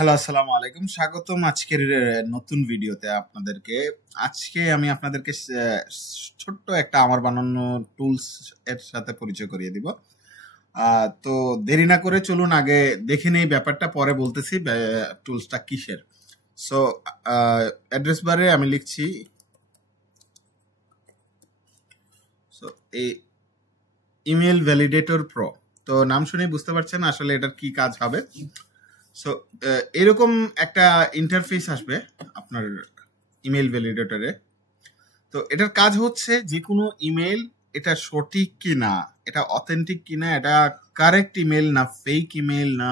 Hello, আসসালামু আলাইকুম। স্বাগতম আজকের নতুন ভিডিওতে আপনাদেরকে। আজকে আমি আপনাদেরকে ছোট্ট একটা আমার বানানো টুলস এর সাথে পরিচয় করিয়ে দিব। তো দেরি না করে চলুন আগে দেখে নেই ব্যাপারটা, পরে বলতেছি টুলসটা কিসের। সো অ্যাড্রেস বারে আমি লিখছি এই ইমেল ভ্যালিডেটর প্রো। তো নাম শুনেই বুঝতে পারছেন আসলে এটার কি কাজ হবে। সো এরকম একটা ইন্টারফেস আসবে আপনার ইমেল ভ্যালিডেটরে। তো এটার কাজ হচ্ছে যে কোনো ইমেল এটা সঠিক কিনা, এটা অথেন্টিক কিনা, এটা কারেক্ট ইমেল না ফেক ইমেল, না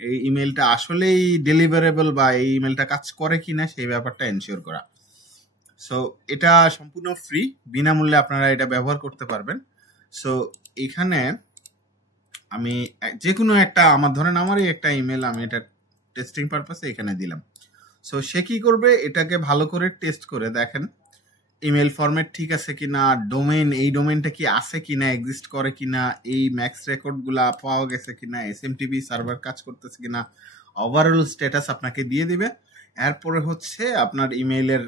এই ইমেলটা আসলেই ডেলিভারেবল বা এই ইমেলটা কাজ করে কিনা সেই ব্যাপারটা এনশিওর করা। সো এটা সম্পূর্ণ ফ্রি, বিনামূল্যে আপনারা এটা ব্যবহার করতে পারবেন। সো এখানে আমি যে কোনো একটা আমারই একটা ইমেল আমি এটা টেস্টিং পারপাসে এখানে দিলাম। সো সে কি করবে, এটাকে ভালো করে টেস্ট করে দেখেন ইমেল ফরম্যাট ঠিক আছে কিনা, ডোমেইন এই ডোমেইনটা কি আছে কিনা, এক্সিস্ট করে কিনা, এই ম্যাক্স রেকর্ডগুলা পাওয়া গেছে কিনা, এসএমটিপি সার্ভার কাজ করতেছে কিনা, ওভারঅল স্ট্যাটাস আপনাকে দিয়ে দিবে। এরপরে হচ্ছে আপনার ইমেইলের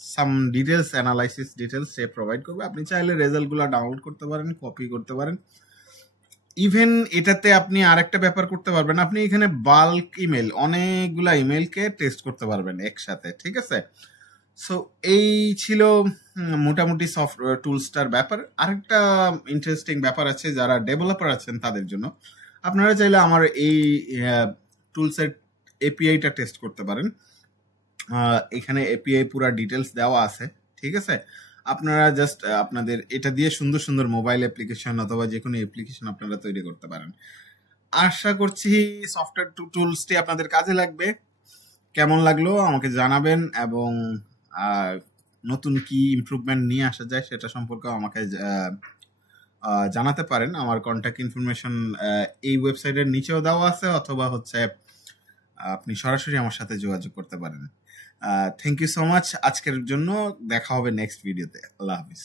সাম ডিটেলস, অ্যানালাইসিস ডিটেলস সে প্রোভাইড করবে। আপনি চাইলে রেজাল্টগুলো ডাউনলোড করতে পারেন, কপি করতে পারেন। ইভেন এটাতে আপনি আরেকটা ব্যাপার করতে পারবেন, আপনি এখানে বাল্ক ইমেল, অনেকগুলা ইমেলকে টেস্ট করতে পারবেন একসাথে, ঠিক আছে। সো এই ছিল মোটামুটি সফটওয়্যার টুলসটার ব্যাপার। আরেকটা ইন্টারেস্টিং ব্যাপার আছে, যারা ডেভেলপার আছেন তাদের জন্য। আপনারা চাইলে আমার এই টুলসের এপিআইটা টেস্ট করতে পারেন। এখানে এপিআই পুরা ডিটেলস দেওয়া আছে, ঠিক আছে। আপনারা জাস্ট আপনাদের এটা দিয়ে সুন্দর সুন্দর মোবাইল অ্যাপ্লিকেশন অথবা যে কোনো অ্যাপ্লিকেশন আপনারা তৈরি করতে পারেন। আশা করছি সফটওয়্যার টুলসটি আপনাদের কাজে লাগবে। কেমন লাগলো আমাকে জানাবেন, এবং নতুন কি ইমপ্রুভমেন্ট নিয়ে আসা যায় সেটা সম্পর্কে আমাকে জানাতে পারেন। আমার কন্ট্যাক্ট ইনফরমেশন এই ওয়েবসাইটের নিচেও দেওয়া আছে, অথবা হচ্ছে আপনি সরাসরি আমার সাথে যোগাযোগ করতে পারেন। থ্যাংক ইউ সো মাচ আজকের জন্য। দেখা হবে নেক্সট ভিডিওতে। আল্লাহ হাফিজ।